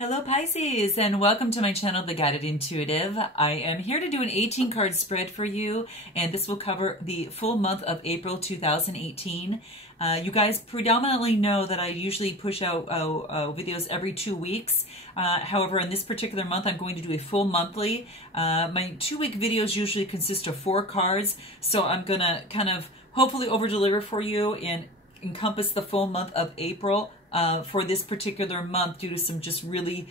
Hello Pisces, and welcome to my channel, The Guided Intuitive. I am here to do an 18 card spread for you, and this will cover the full month of April 2018. You guys predominantly know that I usually push out videos every 2 weeks. However, in this particular month, I'm going to do a full monthly. My 2-week videos usually consist of 4 cards, so I'm going to kind of hopefully over-deliver for you and encompass the full month of April for this particular month due to some just really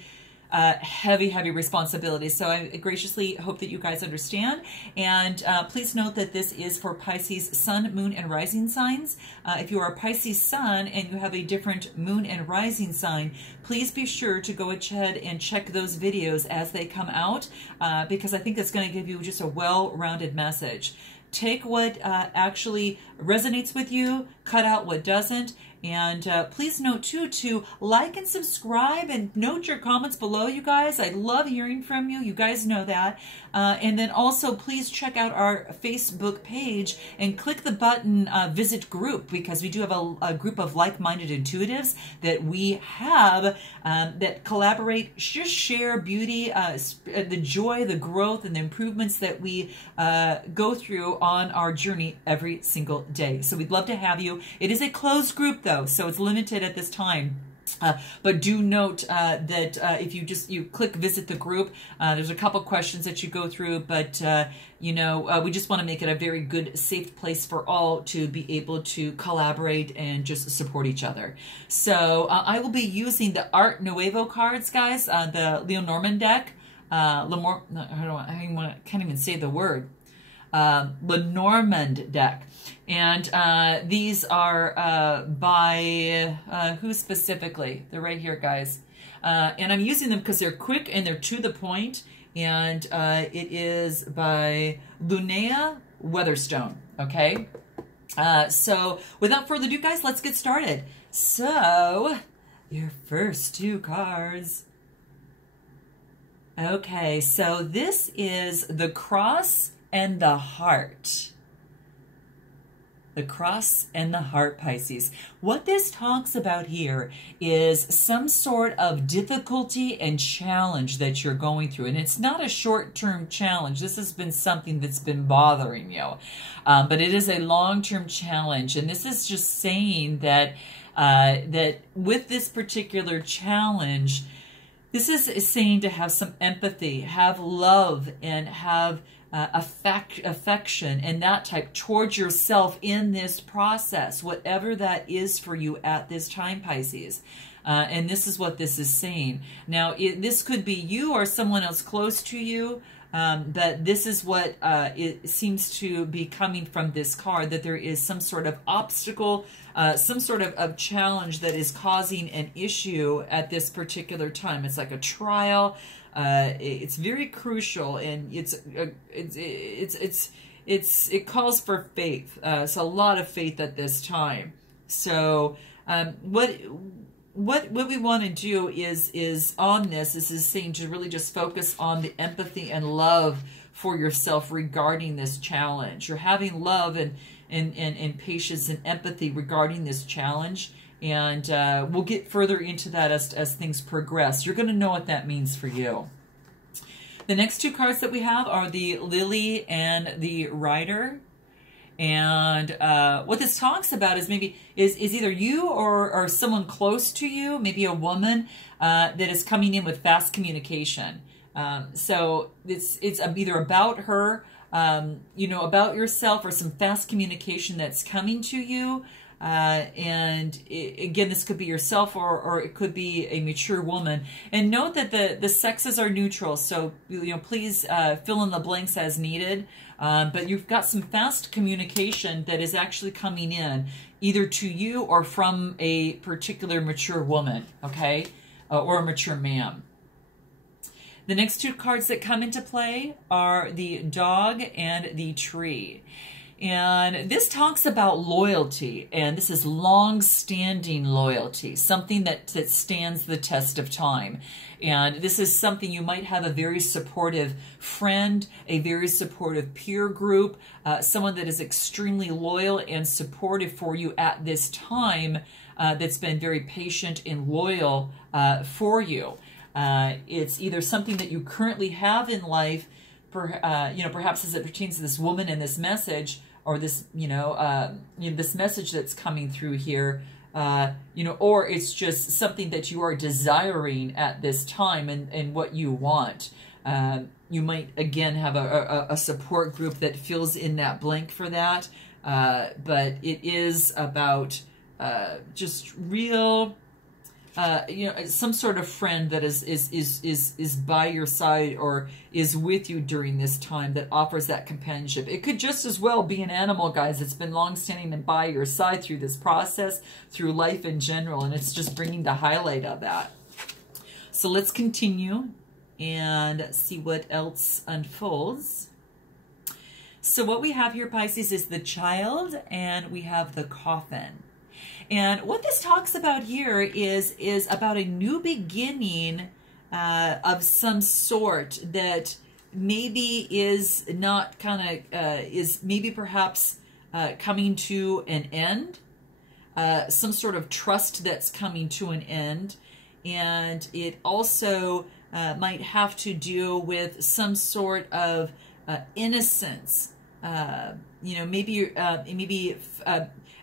heavy responsibilities. So I graciously hope that you guys understand. And please note that this is for Pisces sun, moon, and rising signs. If you are a Pisces sun and you have a different moon and rising sign, please be sure to go ahead and check those videos as they come out because I think it's going to give you just a well-rounded message. Take what actually resonates with you, cut out what doesn't, and please note too to like and subscribe and note your comments below, you guys. I love hearing from you. You guys know that. And then also please check out our Facebook page and click the button visit group, because we do have a group of like-minded intuitives that we have that collaborate, just share beauty, the joy, the growth, and the improvements that we go through on our journey every single day. So we'd love to have you. It is a closed group though, so it's limited at this time. But do note that if you click visit the group, there's a couple questions that you go through, but you know, we just want to make it a very good, safe place for all to be able to collaborate and just support each other. So I will be using the Art Nuevo cards, guys, the Lenormand deck. I can't even say the word. Lenormand deck. And these are by who specifically? They're right here, guys. And I'm using them because they're quick and they're to the point. And it is by Lunea Weatherstone. Okay. So without further ado, guys, let's get started. So your first 2 cards. Okay, so this is the Cross and the Heart. The Cross and the Heart, Pisces. What this talks about here is some sort of difficulty and challenge that you're going through. And it's not a short-term challenge. This has been something that's been bothering you. But it is a long-term challenge. And this is just saying that, that with this particular challenge, this is saying to have some empathy, have love, and have affection and that type towards yourself in this process, whatever that is for you at this time, Pisces. And this is what this is saying. Now, this could be you or someone else close to you, but this is what it seems to be coming from this card, that there is some sort of obstacle, some sort of challenge that is causing an issue at this particular time. It's like a trial. It's very crucial, and it calls for faith. It's a lot of faith at this time. So what we want to do is on this is saying to really just focus on the empathy and love for yourself regarding this challenge. You're having love and patience and empathy regarding this challenge. And we'll get further into that as things progress. You're going to know what that means for you. The next 2 cards that we have are the Lily and the Rider. And what this talks about is is either you or someone close to you, maybe a woman that is coming in with fast communication. So it's either about her, you know, about yourself, or some fast communication that's coming to you. And again, this could be yourself or it could be a mature woman. And note that the sexes are neutral, so you know, please fill in the blanks as needed. But you've got some fast communication that is actually coming in either to you or from a particular mature woman, okay, or a mature man. The next 2 cards that come into play are the Dog and the Tree. And this talks about loyalty, and this is long-standing loyalty, something that stands the test of time. And this is something you might have a very supportive friend, a very supportive peer group, someone that is extremely loyal and supportive for you at this time, that's been very patient and loyal for you. It's either something that you currently have in life, perhaps as it pertains to this woman and this message, or this, this message that's coming through here, or it's just something that you are desiring at this time and what you want. You might, again, have a support group that fills in that blank for that. But it is about just real, some sort of friend that is by your side or is with you during this time that offers that companionship. It could just as well be an animal, guys. It's been long-standing and by your side through this process, through life in general, and it's just bringing the highlight of that. So let's continue and see what else unfolds. So what we have here, Pisces, is the child, and we have the coffin. And what this talks about here is about a new beginning of some sort that maybe is not is maybe perhaps coming to an end, some sort of trust that's coming to an end. And it also might have to do with some sort of innocence.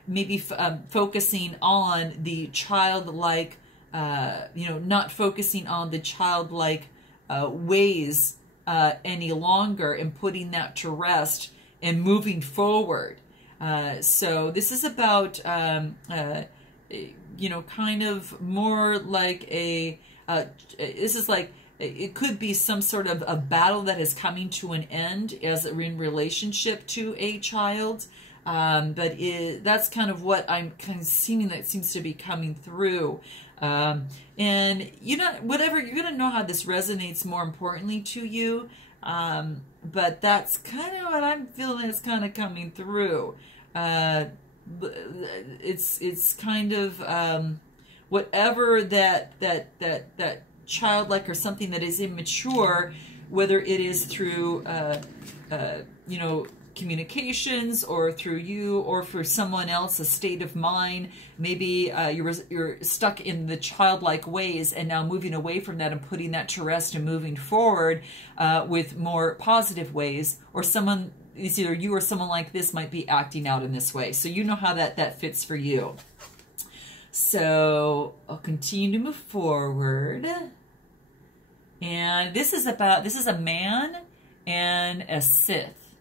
Maybe focusing on the childlike, not focusing on the childlike ways any longer, and putting that to rest and moving forward. So this is about, kind of more like this is like, it could be some sort of a battle that is coming to an end as in relationship to a child. But that's kind of what I'm kind of seeing that seems to be coming through. And whatever, you're going to know how this resonates more importantly to you. But that's kind of what I'm feeling is kind of coming through. It's kind of, whatever that childlike or something that is immature, whether it is through, communications or through you or for someone else, a state of mind. Maybe you're stuck in the childlike ways and now moving away from that and putting that to rest and moving forward with more positive ways, or someone, it's either you or someone like this might be acting out in this way. So you know how that fits for you. So I'll continue to move forward. And this is a man and a Sith.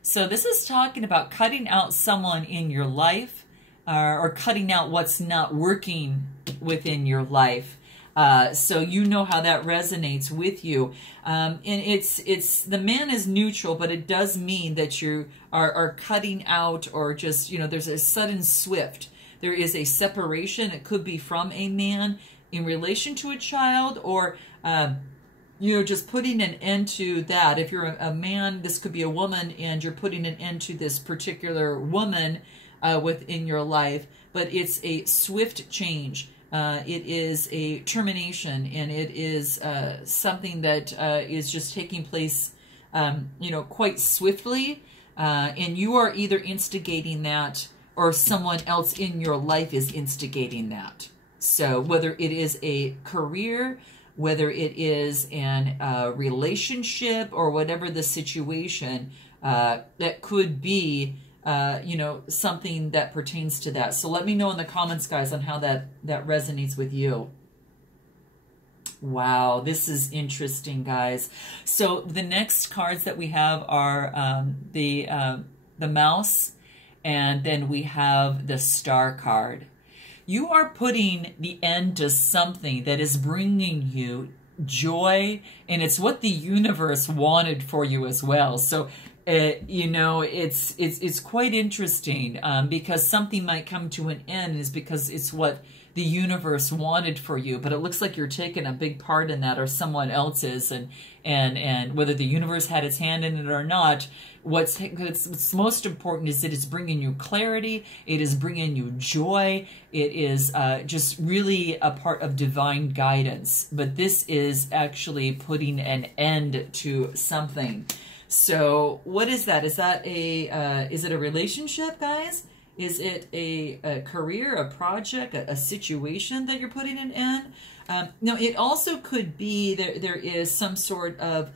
So this is talking about cutting out someone in your life, or cutting out what's not working within your life. So you know how that resonates with you. And it's the man is neutral, but it does mean that you are cutting out, or just, there's a sudden swift. There is a separation. It could be from a man in relation to a child, or just putting an end to that. If you're a man, this could be a woman, and you're putting an end to this particular woman within your life. But it's a swift change. It is a termination, and it is something that is just taking place, quite swiftly. And you are either instigating that, or someone else in your life is instigating that. So whether it is a career, whether it is an relationship, or whatever the situation, that could be, something that pertains to that. So let me know in the comments, guys, on how that resonates with you. Wow, this is interesting, guys. So the next cards that we have are the mouse, and then we have the star card. You are putting the end to something that is bringing you joy, and it's what the universe wanted for you as well. So, it's quite interesting, because something might come to an end is because it's what the universe wanted for you. But it looks like you're taking a big part in that, or someone else is, and whether the universe had its hand in it or not, what's most important is that it's bringing you clarity, it is bringing you joy, it is just really a part of divine guidance. But this is actually putting an end to something. So what is that? Is that is it a relationship, guys? Is it a career, a project, a situation that you're putting an end? Now, it also could be that there is some sort of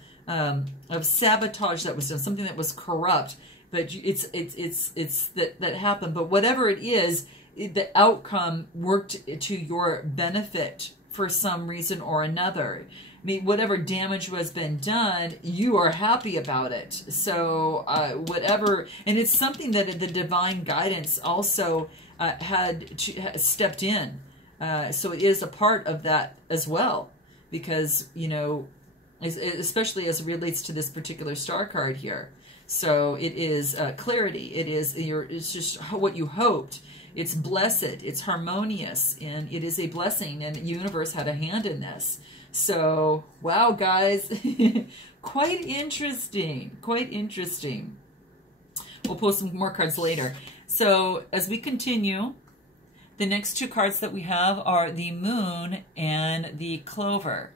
sabotage that was done, something that was corrupt, but it's that happened. But whatever it is, the outcome worked to your benefit for some reason or another. I mean, whatever damage was been done, you are happy about it. So whatever, and it's something that the divine guidance also had stepped in. So it is a part of that as well, because, you know, especially as it relates to this particular star card here. So it is clarity. It is it's just what you hoped. It's blessed. It's harmonious, and it is a blessing. And the universe had a hand in this. So wow, guys, quite interesting. Quite interesting. We'll post some more cards later. So as we continue, the next two cards that we have are the Moon and the Clover.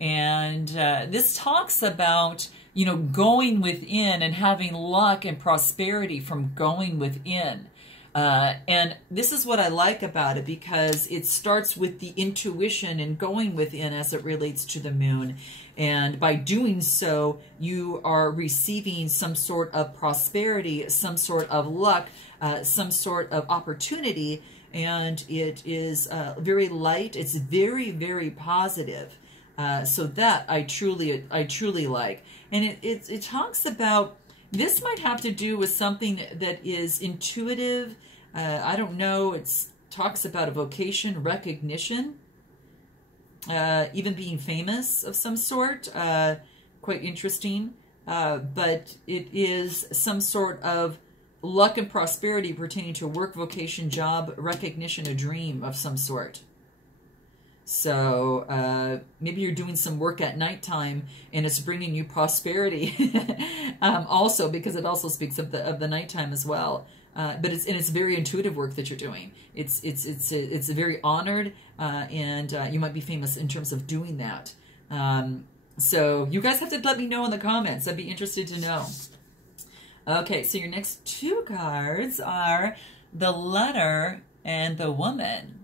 And this talks about, you know, going within and having luck and prosperity from going within. And this is what I like about it, because it starts with the intuition and going within as it relates to the moon. And by doing so, you are receiving some sort of prosperity, some sort of luck, some sort of opportunity. And it is very light. It's very, very positive. So that I truly like. And it talks about, this might have to do with something that is intuitive. I don't know. It talks about a vocation, recognition, even being famous of some sort. Quite interesting. But it is some sort of luck and prosperity pertaining to work, vocation, job, recognition, a dream of some sort. So maybe you're doing some work at nighttime and it's bringing you prosperity. Also, because it also speaks of the nighttime as well. But it's very intuitive work that you're doing. It's very honored, and you might be famous in terms of doing that. So you guys have to let me know in the comments. I'd be interested to know. Okay, so your next two cards are the Letter and the Woman.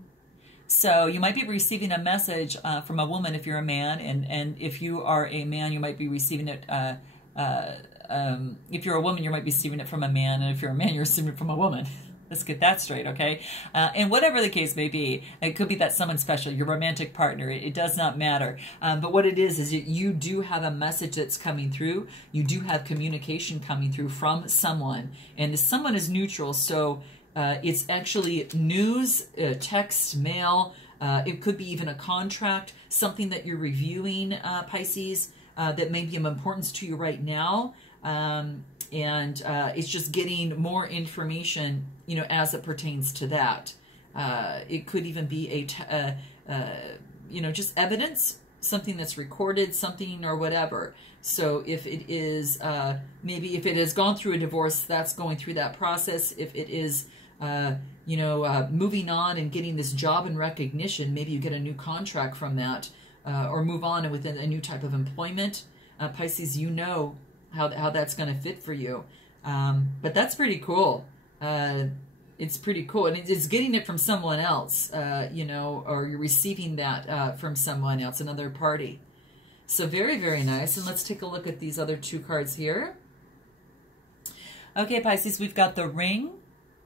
So you might be receiving a message from a woman if you're a man, and if you are a man, you might be receiving it. If you're a woman, you might be receiving it from a man, and if you're a man, you're receiving it from a woman. Let's get that straight, okay? And whatever the case may be, it could be that someone special, your romantic partner. It does not matter. But what it is you do have a message that's coming through. You do have communication coming through from someone, and someone is neutral, so it's actually news, text, mail. It could be even a contract, something that you're reviewing, Pisces, that may be of importance to you right now. And it's just getting more information, you know, as it pertains to that. It could even be you know, just evidence, something that's recorded, something or whatever. So if it is, maybe if it has gone through a divorce, that's going through that process. If it is, you know, moving on and getting this job and recognition, maybe you get a new contract from that, or move on within a new type of employment. Pisces, you know how that's going to fit for you. But that's pretty cool. It's pretty cool. And it's getting it from someone else, you know, or you're receiving that from someone else, another party. So very, very nice. And let's take a look at these other two cards here. Okay, Pisces, we've got the Ring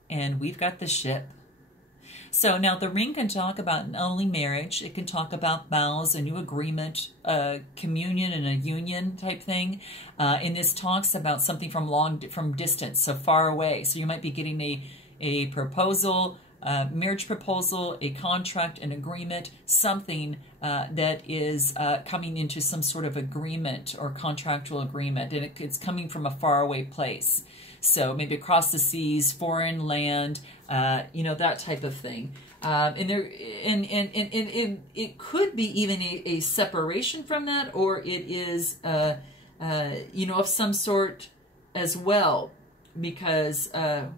and we've got the Ship. So now the Ring can talk about not only marriage, it can talk about vows, a new agreement, communion and a union type thing. And this talks about something from distance, so far away. So you might be getting a proposal, marriage proposal, a contract, an agreement, something that is coming into some sort of agreement or contractual agreement, and it's coming from a faraway place. So maybe across the seas, foreign land, you know, that type of thing. And it could be even a separation from that, or it is, you know, of some sort as well. Because,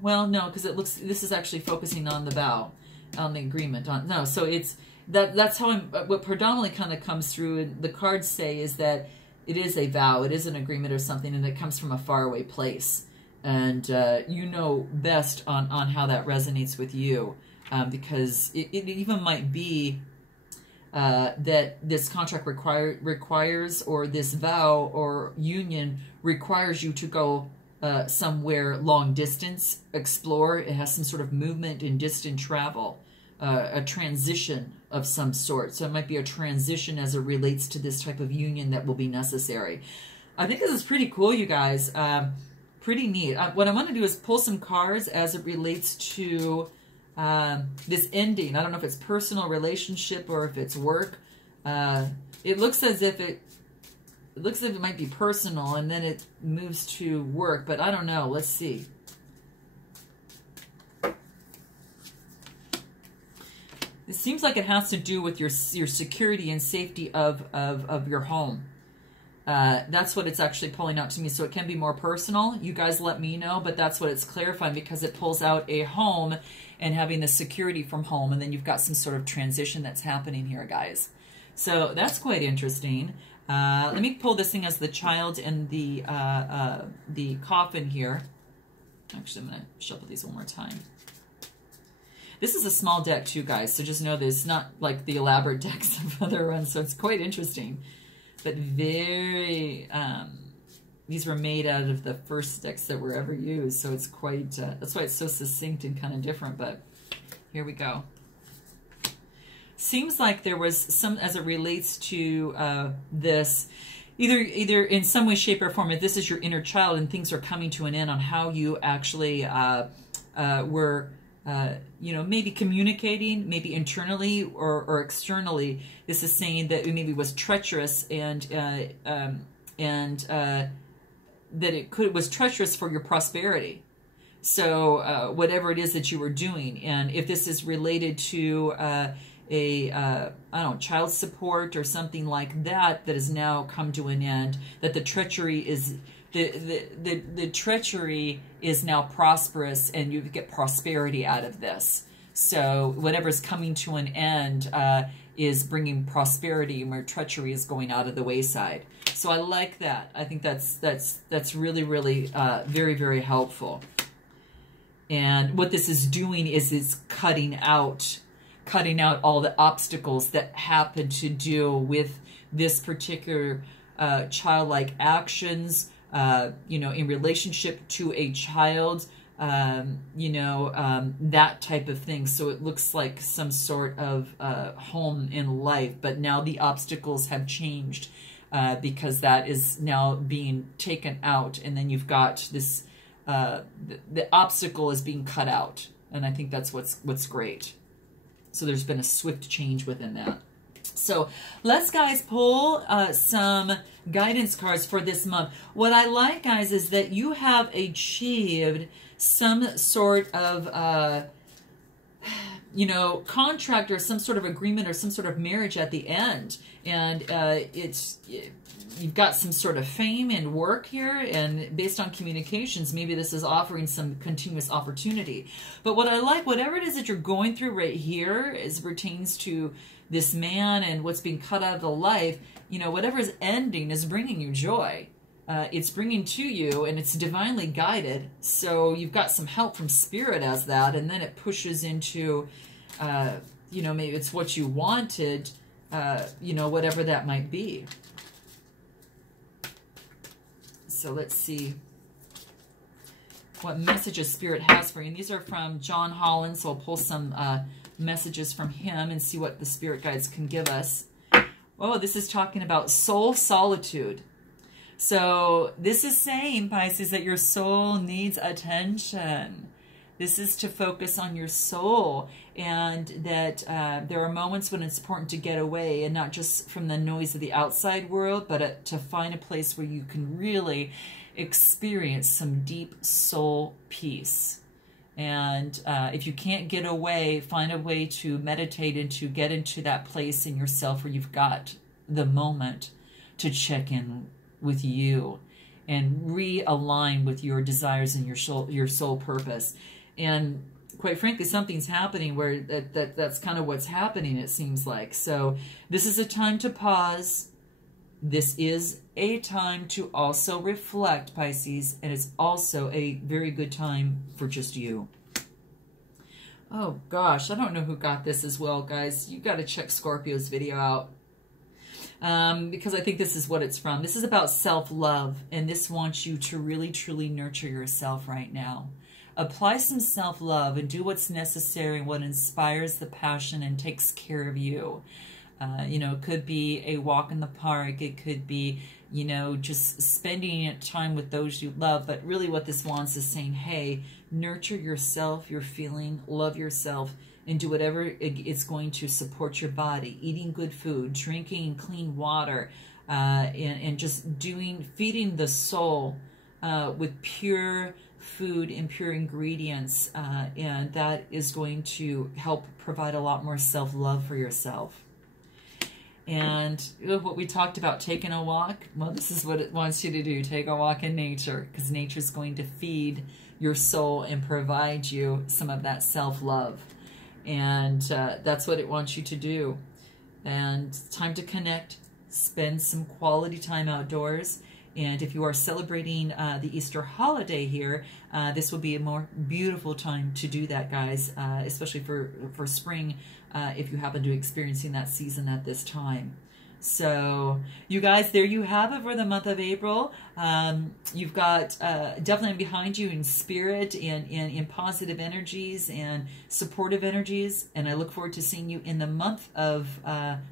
well, no, because it looks, this is actually focusing on the vow, on the agreement. No, so it's, that's how what predominantly kind of comes through, and the cards say is that it is a vow, it is an agreement or something, and it comes from a faraway place. And you know best on how that resonates with you, because it even might be that this contract requires, or this vow or union requires you to go somewhere long distance, explore. It has some sort of movement in distant travel, a transition of some sort. So it might be a transition as it relates to this type of union that will be necessary. I think this is pretty cool, you guys. Pretty neat. What I want to do is pull some cards as it relates to this ending. I don't know if it's personal relationship or if it's work. It looks as if it might be personal, and then it moves to work, but I don't know. Let's see. It seems like it has to do with your security and safety of your home. That's what it's actually pulling out to me. So it can be more personal. You guys let me know, but that's what it's clarifying, because it pulls out a home and having the security from home, and then you've got some sort of transition that's happening here, guys. So that's quite interesting. Let me pull this thing as the child and the coffin here. Actually, I'm going to shuffle these one more time. This is a small deck too, guys, so just know that it's not like the elaborate decks of other ones, so it's quite interesting. But very, these were made out of the first decks that were ever used, so it's quite, that's why it's so succinct and kind of different, but here we go. Seems like there was some, as it relates to this, either in some way, shape, or form, if this is your inner child and things are coming to an end on how you actually were, you know, maybe communicating, maybe internally or externally. This is saying that it maybe was treacherous, and that it was treacherous for your prosperity. So whatever it is that you were doing, and if this is related to I don't know, child support or something like that, that has now come to an end, that the treachery is the treachery is now prosperous, and you get prosperity out of this. So whatever's coming to an end is bringing prosperity, where treachery is going out of the wayside. So I like that. I think that's really, really very, very helpful. And what this is doing is it's cutting out all the obstacles that happen to deal with this particular childlike actions, you know, in relationship to a child, you know, that type of thing. So it looks like some sort of home in life, but now the obstacles have changed because that is now being taken out, and then you've got this, the obstacle is being cut out, and I think that's what's great. So there's been a swift change within that. So let's, guys, pull some guidance cards for this month. What I like, guys, is that you have achieved some sort of, you know, contract or some sort of agreement or some sort of marriage at the end. And you've got some sort of fame and work here, and based on communications, maybe this is offering some continuous opportunity. But what I like, whatever it is that you're going through right here as pertains to this man and what's being cut out of the life, you know, whatever is ending is bringing you joy. It's bringing to you, and it's divinely guided. So you've got some help from spirit as that, and then it pushes into, you know, maybe it's what you wanted, you know, whatever that might be. So let's see what messages Spirit has for you. And these are from John Holland, so I'll pull some messages from him and see what the Spirit guides can give us. Oh, this is talking about soul solitude. So this is saying, Pisces, that your soul needs attention. This is to focus on your soul, and that there are moments when it's important to get away, and not just from the noise of the outside world, but to find a place where you can really experience some deep soul peace. And if you can't get away, find a way to meditate and to get into that place in yourself where you've got the moment to check in with you and realign with your desires and your soul purpose. And quite frankly, something's happening where that's kind of what's happening, it seems like. So this is a time to pause, This is a time to also reflect, Pisces, and it's also a very good time for just you. Oh gosh, I don't know who got this as well, guys. You got to check Scorpio's video out. Because I think this is what it's from. This is about self-love, and this wants you to really, truly nurture yourself right now. Apply some self-love and do what's necessary, what inspires the passion and takes care of you. You know, it could be a walk in the park. It could be, you know, just spending time with those you love. But really what this wants is saying, hey, nurture yourself, your feeling, love yourself, and do whatever it's going to support your body. Eating good food, drinking clean water, and just feeding the soul with pure food and pure ingredients. And that is going to help provide a lot more self-love for yourself. And what we talked about, taking a walk, well, this is what it wants you to do. Take a walk in nature, because nature is going to feed your soul and provide you some of that self-love. And that's what it wants you to do. And it's time to connect, spend some quality time outdoors. And if you are celebrating the Easter holiday here, this will be a more beautiful time to do that, guys, especially for spring, if you happen to be experiencing that season at this time. So, you guys, there you have it for the month of April. You've got definitely behind you in spirit and in positive energies and supportive energies. And I look forward to seeing you in the month of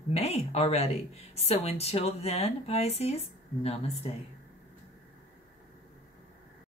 May already. So until then, Pisces, namaste.